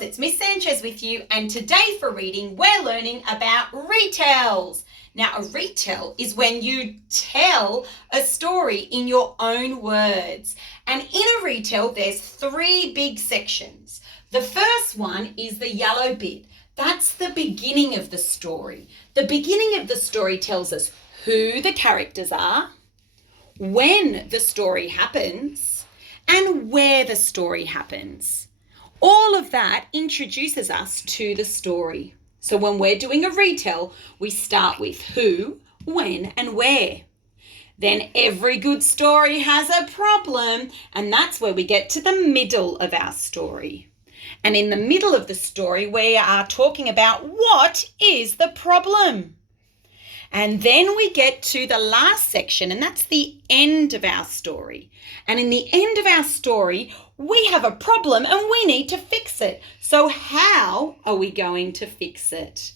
It's Miss Sanchez with you, and today for reading we're learning about retells. Now, a retell is when you tell a story in your own words. And in a retell, there's three big sections. The first one is the yellow bit. That's the beginning of the story. The beginning of the story tells us who the characters are, when the story happens, and where the story happens. All of that introduces us to the story. So when we're doing a retell, we start with who, when, and where. Then every good story has a problem, and that's where we get to the middle of our story. And in the middle of the story, we are talking about what is the problem. And then we get to the last section, and that's the end of our story. And in the end of our story, we have a problem and we need to fix it. So how are we going to fix it?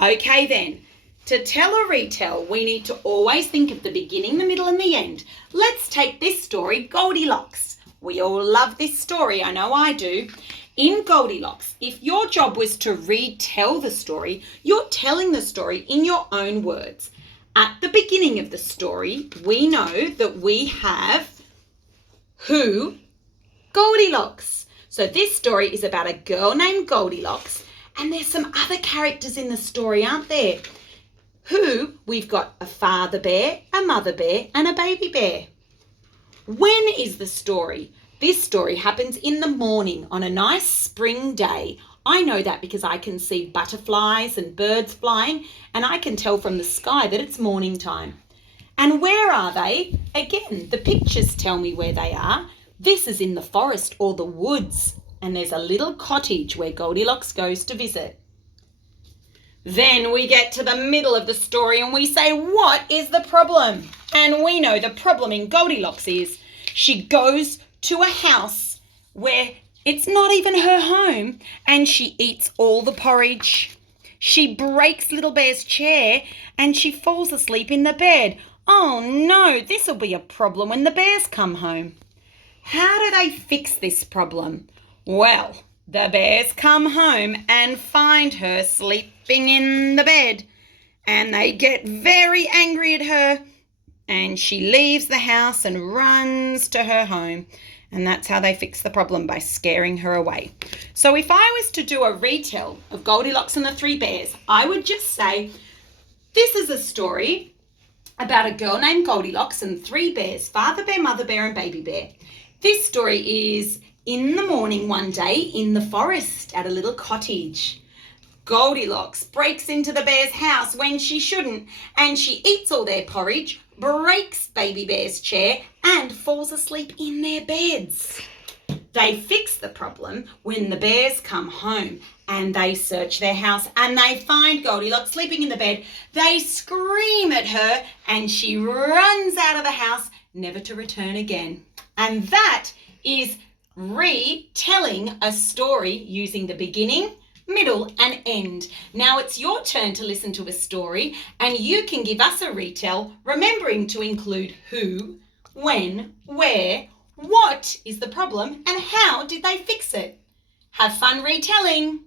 Okay then, to tell a retell, we need to always think of the beginning, the middle, and the end. Let's take this story, Goldilocks. We all love this story, I know I do. In Goldilocks, if your job was to retell the story, you're telling the story in your own words. At the beginning of the story, we know that we have who? Goldilocks. So this story is about a girl named Goldilocks, and there's some other characters in the story, aren't there? Who? We've got a father bear, a mother bear, and a baby bear. When is the story? This story happens in the morning on a nice spring day. I know that because I can see butterflies and birds flying, and I can tell from the sky that it's morning time. And where are they? Again, the pictures tell me where they are. This is in the forest or the woods, and there's a little cottage where Goldilocks goes to visit. Then we get to the middle of the story and we say, what is the problem? And we know the problem in Goldilocks is she goes to a house where it's not even her home, and she eats all the porridge. She breaks Little Bear's chair and she falls asleep in the bed. Oh no, this'll be a problem when the bears come home. How do they fix this problem? Well, the bears come home and find her sleeping in the bed, and they get very angry at her, and she leaves the house and runs to her home. And that's how they fix the problem, by scaring her away. So if I was to do a retell of Goldilocks and the Three Bears, I would just say, this is a story about a girl named Goldilocks and three bears, father bear, mother bear, and baby bear. This story is in the morning one day in the forest at a little cottage. Goldilocks breaks into the bear's house when she shouldn't, and she eats all their porridge, breaks baby bear's chair, and falls asleep in their beds. They fix the problem when the bears come home and they search their house and they find Goldilocks sleeping in the bed. They scream at her and she runs out of the house, never to return again. And that is retelling a story using the beginning, middle, and end. Now it's your turn to listen to a story, and you can give us a retell, remembering to include who, when, where, what is the problem, and how did they fix it. Have fun retelling.